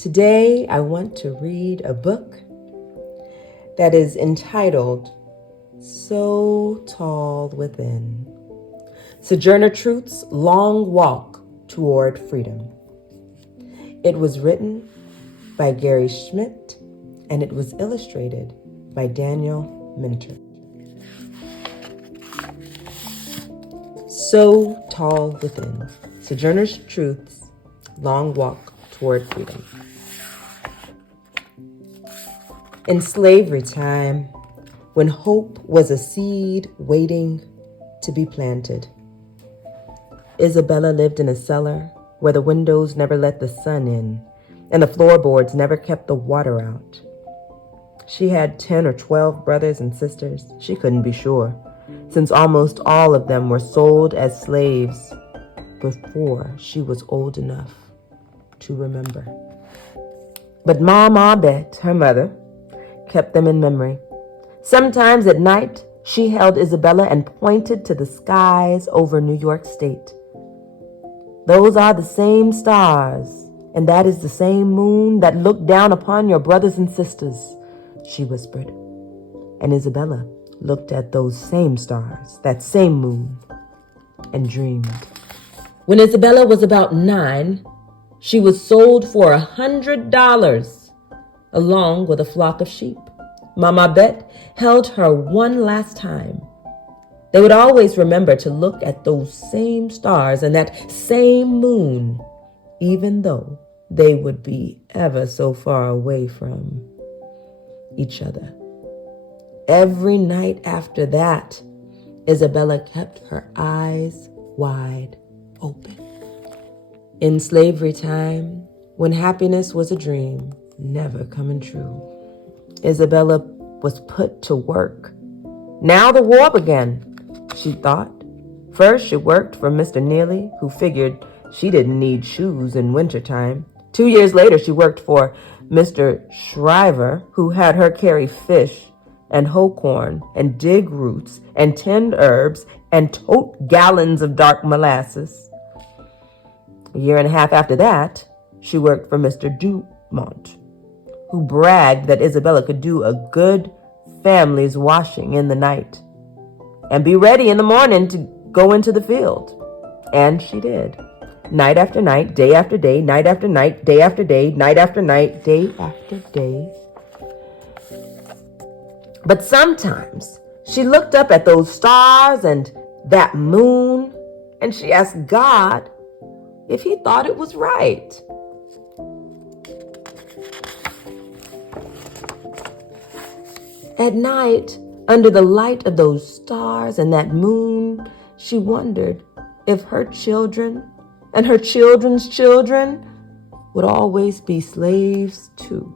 Today, I want to read a book that is entitled So Tall Within. Sojourner Truth's Long Walk Toward Freedom. It was written by Gary Schmidt and it was illustrated by Daniel Minter. So Tall Within. Sojourner Truth's Long Walk Toward Freedom. In slavery time, when hope was a seed waiting to be planted, Isabella lived in a cellar where the windows never let the sun in and the floorboards never kept the water out. She had 10 or 12 brothers and sisters. She couldn't be sure, since almost all of them were sold as slaves before she was old enough to remember. But Mama Bet, her mother, kept them in memory. Sometimes at night, she held Isabella and pointed to the skies over New York State. Those are the same stars, and that is the same moon that looked down upon your brothers and sisters, she whispered. And Isabella looked at those same stars, that same moon, and dreamed. When Isabella was about 9, she was sold for $100, along with a flock of sheep. Mama Bet held her one last time. They would always remember to look at those same stars and that same moon, even though they would be ever so far away from each other. Every night after that, Isabella kept her eyes wide open. In slavery time, when happiness was a dream, never coming true, Isabella was put to work. Now the war began, she thought. First, she worked for Mr. Neely, who figured she didn't need shoes in wintertime. 2 years later, she worked for Mr. Shriver, who had her carry fish and hoe corn and dig roots and tend herbs and tote gallons of dark molasses. A year and a half after that, she worked for Mr. Dumont, who bragged that Isabella could do a good family's washing in the night and be ready in the morning to go into the field. And she did. Night after night, day after day, night after night, day after day, night after night, day after day. But sometimes she looked up at those stars and that moon, and she asked God if he thought it was right. At night, under the light of those stars and that moon, she wondered if her children and her children's children would always be slaves too.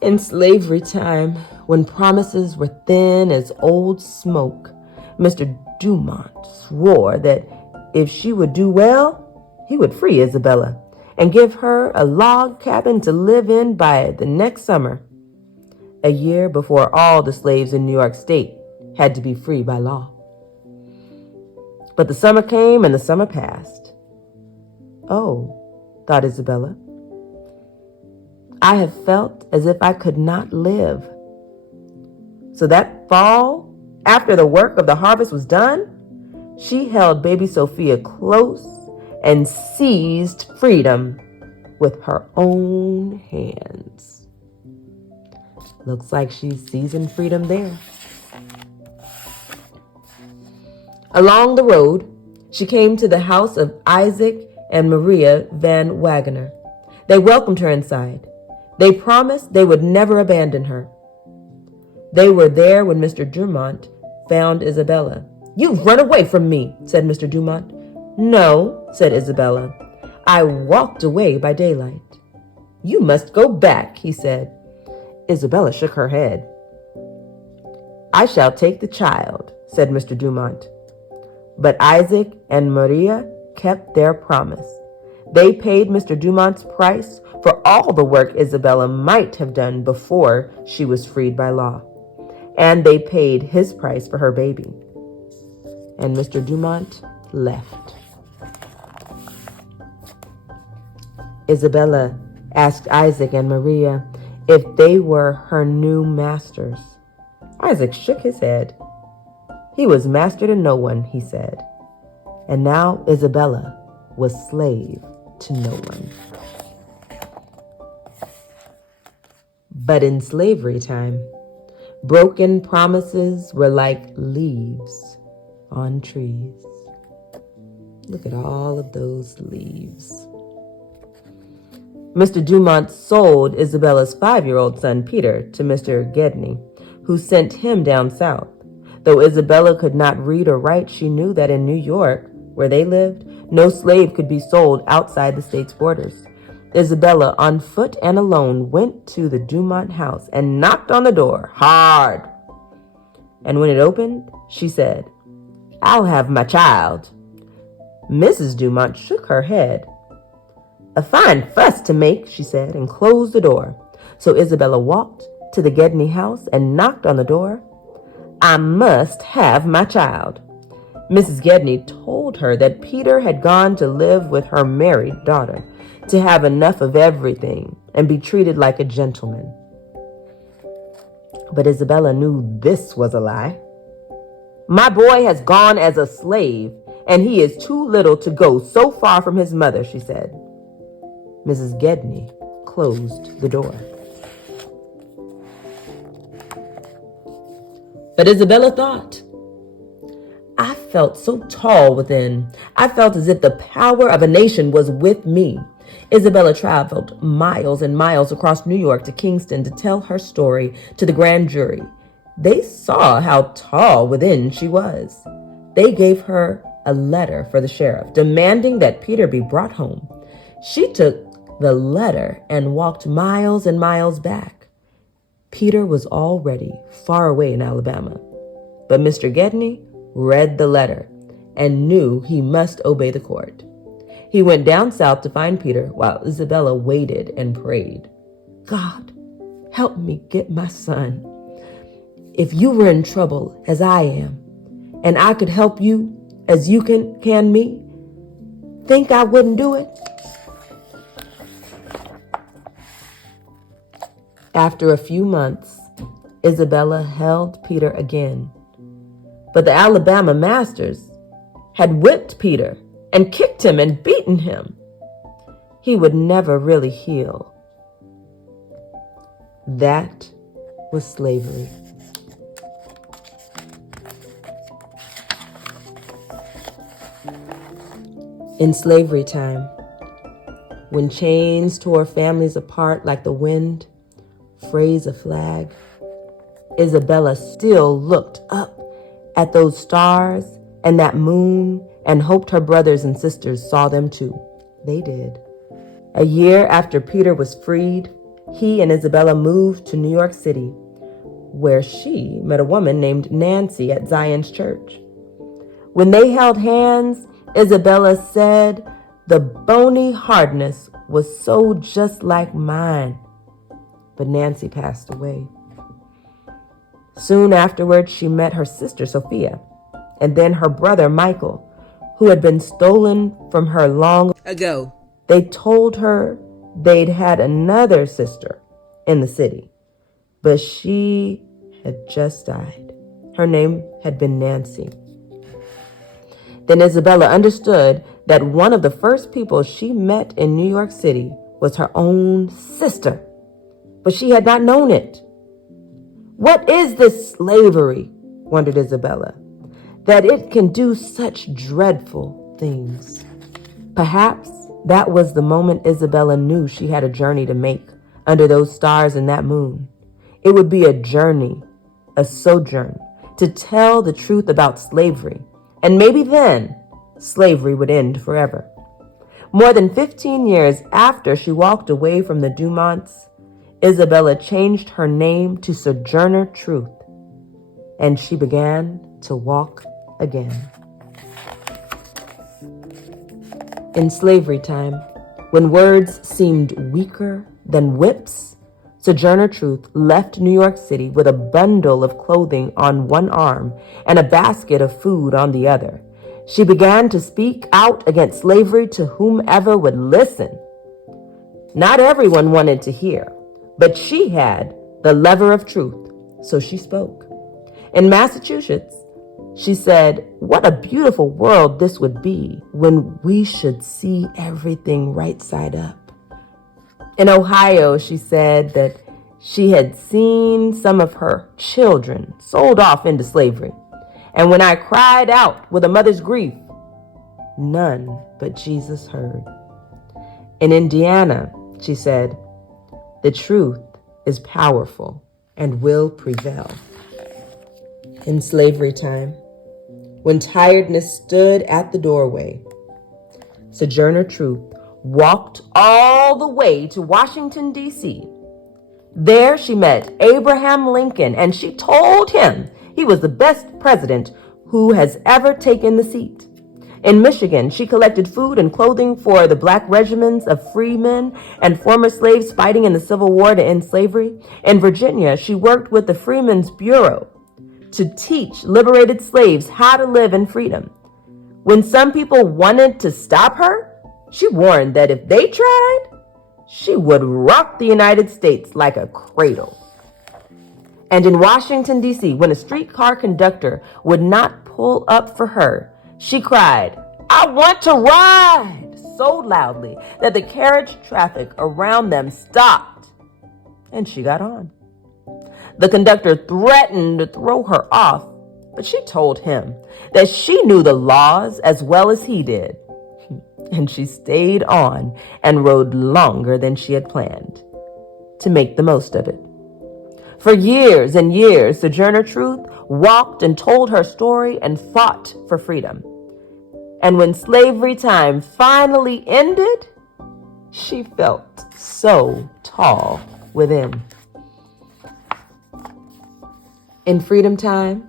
In slavery time, when promises were thin as old smoke, Mr. Dumont swore that if she would do well, he would free Isabella and give her a log cabin to live in by the next summer, a year before all the slaves in New York State had to be free by law. But the summer came and the summer passed. Oh, thought Isabella, I have felt as if I could not live. So that fall, after the work of the harvest was done, she held baby Sophia close and seized freedom with her own hands. Looks like she's seizing freedom there. Along the road, she came to the house of Isaac and Maria Van Wagener. They welcomed her inside. They promised they would never abandon her. They were there when Mr. Dumont found Isabella. "You've run away from me," said Mr. Dumont. "No," said Isabella. "I walked away by daylight." "You must go back," he said. Isabella shook her head. "I shall take the child," said Mr. Dumont. But Isaac and Maria kept their promise. They paid Mr. Dumont's price for all the work Isabella might have done before she was freed by law. And they paid his price for her baby. And Mr. Dumont left. Isabella asked Isaac and Maria if they were her new masters. Isaac shook his head. He was master to no one, he said. And now Isabella was slave to no one. But in slavery time, broken promises were like leaves on trees. Look at all of those leaves. Mr. Dumont sold Isabella's 5-year-old son, Peter, to Mr. Gedney, who sent him down south. Though Isabella could not read or write, she knew that in New York, where they lived, no slave could be sold outside the state's borders. Isabella, on foot and alone, went to the Dumont house and knocked on the door hard. And when it opened, she said, "I'll have my child." Mrs. Dumont shook her head. "A fine fuss to make," she said, and closed the door. So Isabella walked to the Gedney house and knocked on the door. "I must have my child." Mrs. Gedney told her that Peter had gone to live with her married daughter, to have enough of everything and be treated like a gentleman. But Isabella knew this was a lie. "My boy has gone as a slave, and he is too little to go so far from his mother," she said. Mrs. Gedney closed the door. But Isabella thought, "I felt so tall within. I felt as if the power of a nation was with me." Isabella traveled miles and miles across New York to Kingston to tell her story to the grand jury. They saw how tall within she was. They gave her a letter for the sheriff, demanding that Peter be brought home. She took the letter and walked miles and miles back. Peter was already far away in Alabama. But Mr. Gedney read the letter and knew he must obey the court. He went down south to find Peter while Isabella waited and prayed. "God, help me get my son. If you were in trouble as I am, and I could help you as you can me, think I wouldn't do it?" After a few months, Isabella held Peter again. But the Alabama masters had whipped Peter and kicked him and beaten him. He would never really heal. That was slavery. In slavery time, when chains tore families apart like the wind frays a flag, Isabella still looked up at those stars and that moon and hoped her brothers and sisters saw them too. They did. A year after Peter was freed, he and Isabella moved to New York City, where she met a woman named Nancy at Zion's church. When they held hands, Isabella said, "The bony hardness was so just like mine." But Nancy passed away. Soon afterwards, she met her sister Sophia, and then her brother Michael, who had been stolen from her long ago. They told her they'd had another sister in the city, but she had just died. Her name had been Nancy. Then Isabella understood that one of the first people she met in New York City was her own sister, but she had not known it. What is this slavery, wondered Isabella, that it can do such dreadful things? Perhaps that was the moment Isabella knew she had a journey to make under those stars and that moon. It would be a journey, a sojourn, to tell the truth about slavery, and maybe then slavery would end forever. More than 15 years after she walked away from the Dumonts, Isabella changed her name to Sojourner Truth, and she began to walk again. In slavery time, when words seemed weaker than whips, Sojourner Truth left New York City with a bundle of clothing on one arm and a basket of food on the other. She began to speak out against slavery to whomever would listen. Not everyone wanted to hear, but she had the lever of truth, so she spoke. In Massachusetts, she said, "What a beautiful world this would be when we should see everything right side up." In Ohio, she said that she had seen some of her children sold off into slavery. And when I cried out with a mother's grief, none but Jesus heard. In Indiana, she said, "The truth is powerful and will prevail." In slavery time, when tiredness stood at the doorway, Sojourner Truth walked all the way to Washington, D.C. There she met Abraham Lincoln, and she told him he was the best president who has ever taken the seat. In Michigan, she collected food and clothing for the black regiments of freemen and former slaves fighting in the Civil War to end slavery. In Virginia, she worked with the Freedmen's Bureau to teach liberated slaves how to live in freedom. When some people wanted to stop her, she warned that if they tried, she would rock the United States like a cradle. And in Washington, D.C., when a streetcar conductor would not pull up for her, she cried, "I want to ride," so loudly that the carriage traffic around them stopped, and she got on. The conductor threatened to throw her off, but she told him that she knew the laws as well as he did. And she stayed on and rode longer than she had planned to make the most of it. For years and years, Sojourner Truth walked and told her story and fought for freedom. And when slavery time finally ended, she felt so tall within. In freedom time,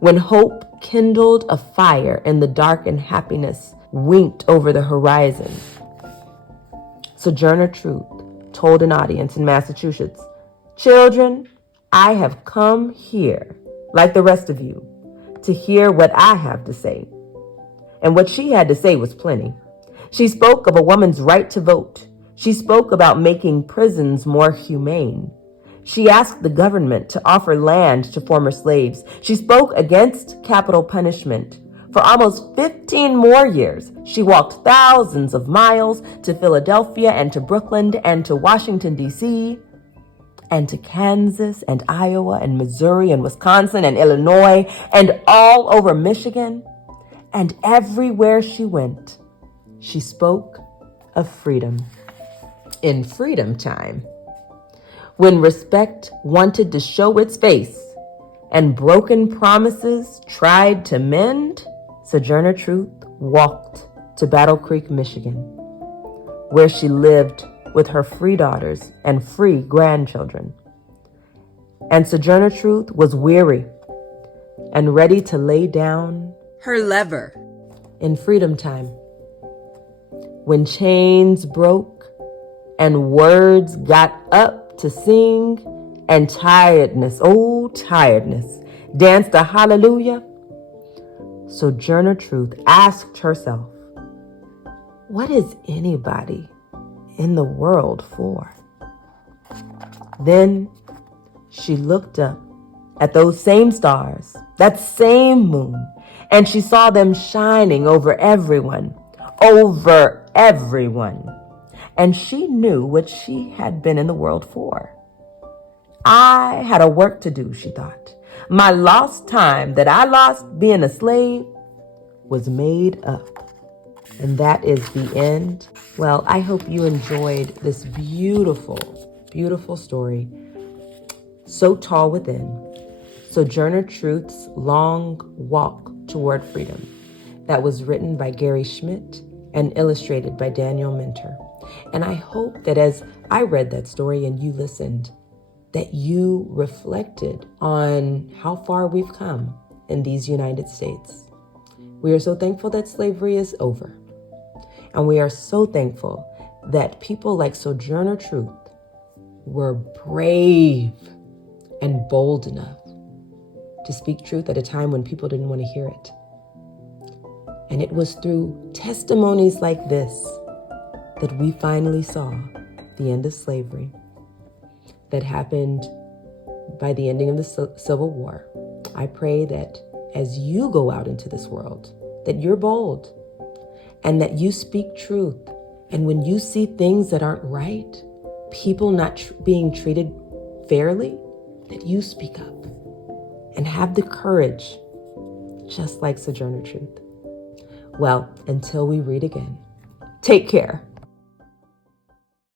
when hope kindled a fire in the dark and happiness winked over the horizon, Sojourner Truth told an audience in Massachusetts, "Children, I have come here, like the rest of you, to hear what I have to say." And what she had to say was plenty. She spoke of a woman's right to vote. She spoke about making prisons more humane. She asked the government to offer land to former slaves. She spoke against capital punishment. For almost 15 more years, she walked thousands of miles to Philadelphia and to Brooklyn and to Washington, D.C., and to Kansas and Iowa and Missouri and Wisconsin and Illinois and all over Michigan. And everywhere she went, she spoke of freedom. In freedom time, when respect wanted to show its face and broken promises tried to mend, Sojourner Truth walked to Battle Creek, Michigan, where she lived with her free daughters and free grandchildren. And Sojourner Truth was weary and ready to lay down her lever. In freedom time, when chains broke and words got up to sing and tiredness, oh tiredness, danced a hallelujah, Sojourner Truth asked herself, what is anybody in the world for? Then she looked up at those same stars, that same moon, and she saw them shining over everyone. And she knew what she had been in the world for. I had a work to do, she thought. My lost time that I lost being a slave was made up. And that is the end. Well, I hope you enjoyed this beautiful, beautiful story. So Tall Within, Sojourner Truth's Long Walk Toward Freedom. That was written by Gary Schmidt and illustrated by Daniel Minter. And I hope that as I read that story and you listened, that you reflected on how far we've come in these United States. We are so thankful that slavery is over. And we are so thankful that people like Sojourner Truth were brave and bold enough to speak truth at a time when people didn't want to hear it. And it was through testimonies like this that we finally saw the end of slavery that happened by the ending of the Civil War, I pray that as you go out into this world, that you're bold and that you speak truth. And when you see things that aren't right, people not being treated fairly, that you speak up and have the courage, just like Sojourner Truth. Well, until we read again, take care.